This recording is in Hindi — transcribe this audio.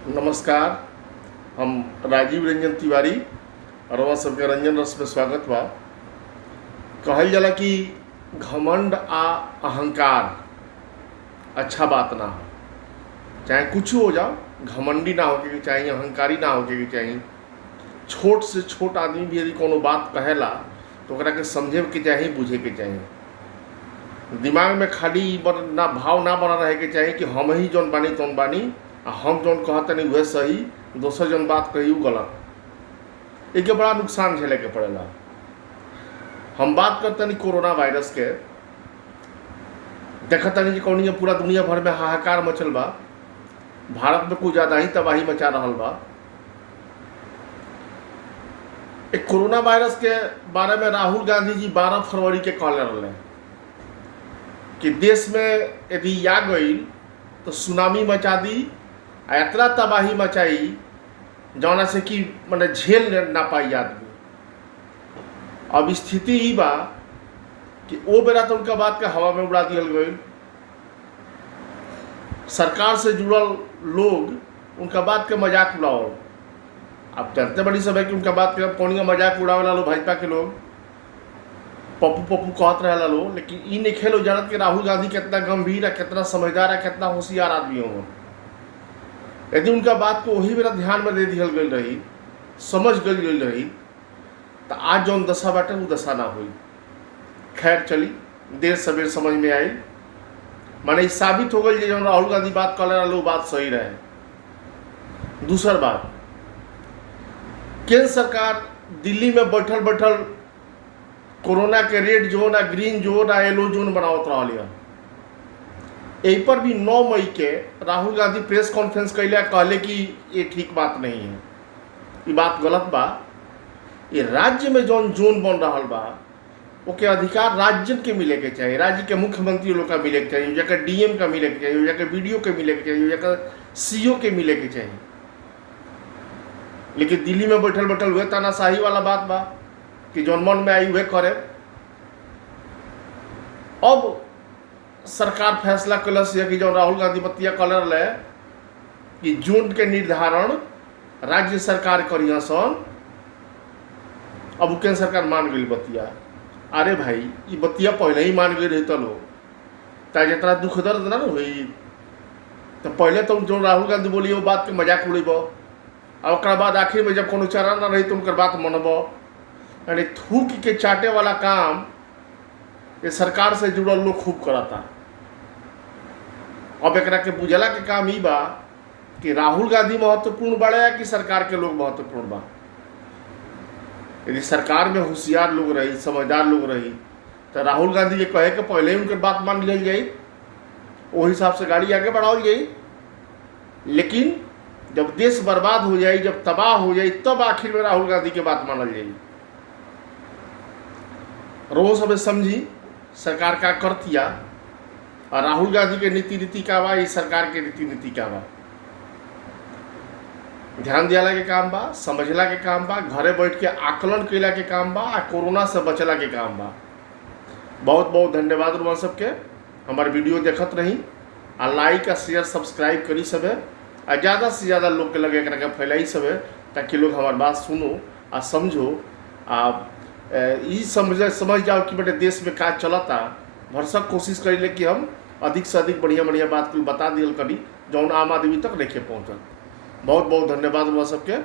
नमस्कार। हम राजीव रंजन तिवारी और वह सबके रंजन रस में स्वागत बा। कहल जाला कि घमंड आ अहंकार अच्छा बात ना हो, चाहे कुछ हो जाओ, घमंडी ना होके के चाहिए, अहंकारी ना होके के चाहिए। छोट से छोट आदमी भी यदि कोनो बात कहेला तो ओकरा के समझे के चाहिए, बुझे के चाहिए। दिमाग में खाली ना भाव ना बना रहे के चाहिए कि हम ही जौन बानी तौन बानी, आ हम जौन कहतनी वह सही, दोसर जौन बात कही उ गलत। एक बड़ा नुकसान झेले के पड़ेला। हम बात करतनी कोरोना वायरस के, देखतनी कि कौन पूरा दुनिया भर में हाहाकार मचल बा, भारत में कुछ ज़्यादा ही तबाही मचा रहल बा। एक कोरोना वायरस के बारे में राहुल गांधी जी 12 फरवरी के कहले रहले कि देश में यदि आ गई तो सुनामी मचा दी, इतना तबाही मचाई जौना से कि मैंने झेल ना पाई आदमी। अब स्थिति ही बा कि वो बेरा तो उनका बात के हवा में उड़ा दिया गई। सरकार से जुड़ल लोग उनका बात के मजाक उड़ाओ। आप जानते बड़ी सब है कि उनका बात के कौनिया मजाक उड़ावे लो भाजपा के लोग, पप्पू पप्पू कहत रहे लो। लेकिन ई नहीं खेलो जानत कि राहुल गांधी कितना गंभीर है, कितना समझदार है, कितना होशियार आदमी हो। यदि उनका बात को वही मेरा ध्यान में दे दिया गई रही, समझ गई रही, तो आज जौन दशा बाटे वो दशा ना हुई। खैर चली, देर सवेर समझ में आई। माने साबित हो गई जो राहुल गांधी बात कर रहे वो बात सही रहे। दूसर बात, केंद्र सरकार दिल्ली में बैठल बैठल कोरोना के रेड जोन आ ग्रीन जोन आ येलो जोन बनावत रहा। यही पर भी 9 मई के राहुल गांधी प्रेस कॉन्फ्रेंस कैले, कहले कि ये ठीक बात नहीं है, ये बात गलत बा। ये राज्य में जौन जोन बन रहा बा ओके अधिकार राज्य के मिले के चाहिए, राज्य के मुख्यमंत्री लोग का मिले के चाहिए, जाकर डीएम का मिले के चाहिए, जाकर बीडीओ के मिले के चाहिए, जाकर सीओ के मिले के चाहिए। लेकिन दिल्ली में बैठल बैठल हुए तानाशाही वाला बात बा कि जौन मन में आई हुए करे। अब सरकार फैसला कलस कि जो राहुल गांधी बतिया कलर ले कि जोन के निर्धारण राज्य सरकार करिया सन। अब केंद्र सरकार मान गई बतिया। अरे भाई, ये बतिया पहले ही मान गई रही तो लोग ताकि इतना दुख दर्द ना हुई। तो पहले तो जो राहुल गांधी बोली वो बात के मजाक उड़ेब, और ओकरा बाद आखिर में जब कोनो चारा ना रही तो उनकर बात मनब। यानी थूक के चाटे वाला काम ये सरकार से जुड़ल लोग खूब करता। अब एकरा के बुझला के काम ही बा कि राहुल गांधी महत्वपूर्ण बड़े या कि सरकार के लोग महत्वपूर्ण बा। यदि सरकार में होशियार लोग रही, समझदार लोग रही, तो राहुल गांधी के कहे के पहले ही उनकर बात मान ली जाई, वो हिसाब से गाड़ी आगे बढ़ाओ जाई। लेकिन जब देश बर्बाद हो जाए, जब तबाह हो जाए, तब आखिर में राहुल गांधी की बात मानल जाए। रोज सब समझी सरकार का करतिया और राहुल गांधी के नीति का बा, इस सरकार के नीति का बा। ध्यान दियाला के काम बा, समझला के काम बा, घरे बैठ के आकलन कैला के काम बा, आ कोरोना से बचला के काम बा। बहुत बहुत धन्यवाद रुआ सबके। हमारे वीडियो देखत रही, आ लाइक आ शेयर सब्सक्राइब करी सबे, आ ज़्यादा से ज़्यादा लोग के लगे एकरा फैलाई सबे, ताकि लोग हमार बात सुनो आ समझो आ समझ जाओ कि बेटे देश में का चलता। भरसक कोशिश करी कि हम अधिक से अधिक बढ़िया बढ़िया बात को बता दिल करी जौन आम आदमी तक नहीं पहुँचल। बहुत बहुत धन्यवाद हुआ सबके।